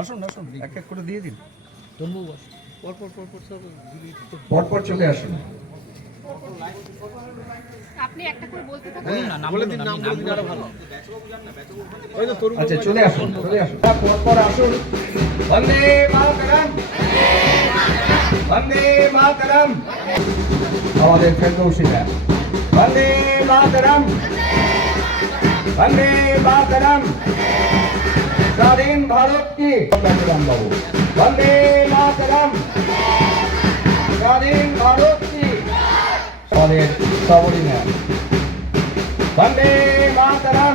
আসুন আসুন, এক এক করে দিয়ে দিন। পরপর চলে আসুন। আপনি একটা করে বলতে থাকুন। বলে দিন, নাম বলে দিন, আরো ভালো। আচ্ছা চলে আসুন, চলে আসুন, পরপর আসুন। বন্দে মাতরম, বন্দে মাতরম। আমাদের ফেরদৌসিরা বন্দে মাতরম, বন্দে মাতরম। স্বাধীন ভারত কি রাম বাবু, বন্দে মাতরম। স্বাধীন ভারত কি আমাদের সবরিনা, বন্দে মাতরম।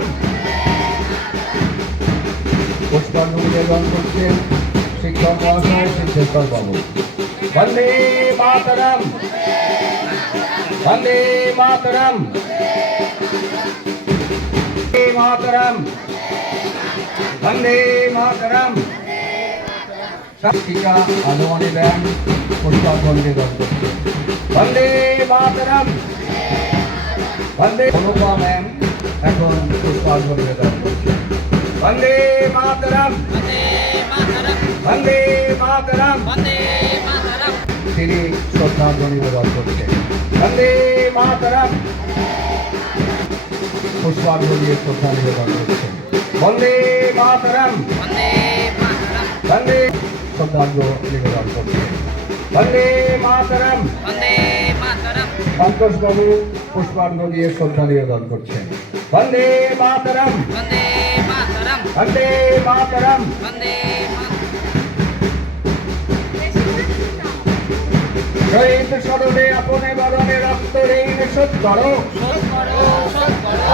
পুষ্পাঞ্জলি নিবেদন করছেন শিক্ষক মহাশয় সিদ্ধেশ্বর বাবু। বন্দে মাতরম, বন্দে মাতরম, বন্দে মাতরম, বন্দে মাতরম। শিক্ষিকা আলোয়ানি ব্যায়াম পুষ্পাঞ্জলি নিবেদন করছেন। বন্দে মাতরম, বন্দে অনুপমা ম্যাম এখন পুষ্পাঞ্জলি নিবেদন করছেন। বন্দে মাতরম, বন্দে মাতরম। তিনি শ্রদ্ধাঞ্জলি নিবেদন করছেন। বন্দে মাতরম, পুষ্পাঞ্জলি শ্রদ্ধা নিবেদন করছেন। বন্দে মাতরম, বন্দে শ্রদ্ধাঞ্জলি নিবেদন করছেন। বন্দে মাতরম। সন্তোষ বাবু পুষ্পাঞ্জলি শ্রদ্ধা নিবেদন করছেন। বন্দে মাতরম, বন্দে মাতরম। শহীদ স্মরণে আপনে বরণে রক্ত ঋণ শোধ করো।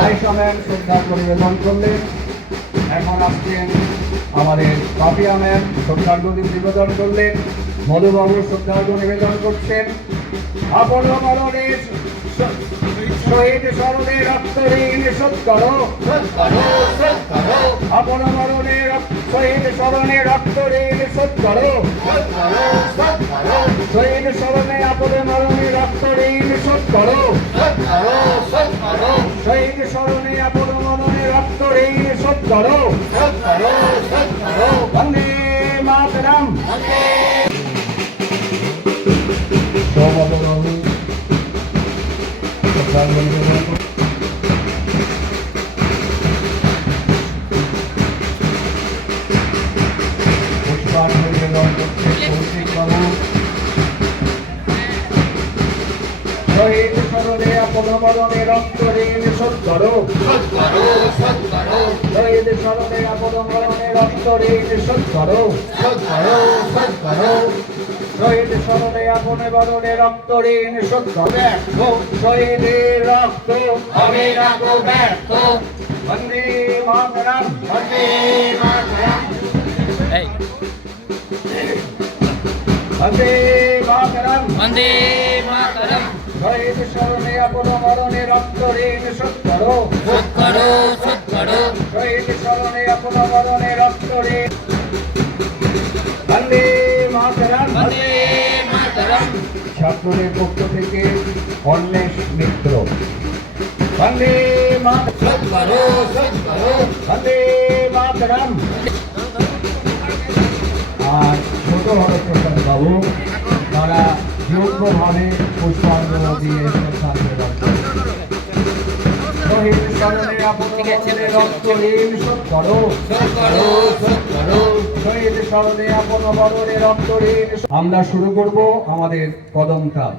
আইসম্যান শ্রদ্ধার্ঘ্য নিবেদন করলেন। এখন আসছেন আমাদের পাপিয়া ম্যাম শ্রদ্ধার্ঘ্য নিবেদন করলেন। মধুবাবু শ্রদ্ধার্ঘ্য নিবেদন করছেন। আপন মরণের শহীদ স্মরণে রক্ত ঋণ শোধ করো। আপন মরণে শহীদ স্মরণে রক্ত ঋণ শোধ করো। শহীদ স্মরণে আপন মরণে রক্ত ঋণ শোধ করো। শহীদ স্মরণে আপন মরণে রক্ত ঋণ শোধ করো। বন্দে মাতরম। সৌমবাবু পুষ্পাঞ্জলি নিবেদন করছেন কৌশিক বাবু। শহীদ স্মরণে আপন মরণে রক্ত ঋণ শোধ করো। শহীদ স্মরণে আপন মরণে রক্ত ঋণ শোধ করো। শহীদ স্মরণে আপন মরণে রক্ত ঋণ শোধ করো। শহীদের রক্ত হবে না গো ব্যর্থ। বন্দে মাতরম, বন্দে মাতরম, বন্দে মাতরম, বন্দে মাতরম। শহীদ স্মরণে আপন মরণে রক্ত ঋণ শোধ করো। শহীদ স্মরণে আপন মরণে রক্ত ঋণ। বন্দে মাতরম, বন্দে মাতরম। ছাত্রদের পক্ষ থেকে অন্বেষ মিত্র। বন্দে মাতরম, বন্দে মাতরম। আর ছোট হরপ্রসাদ বাবু তারা যোগ্যভাবে পুষ্পাঞ্জলি দিয়ে শ্রদ্ধা নিবেদন করেন। শহীদ স্মরণে আপন মরণে রক্ত ঋণ শোধ করো। শহীদ স্মরণে আপন মরণে রক্ত ঋণ। আমরা শুরু করব আমাদের কদম তাল।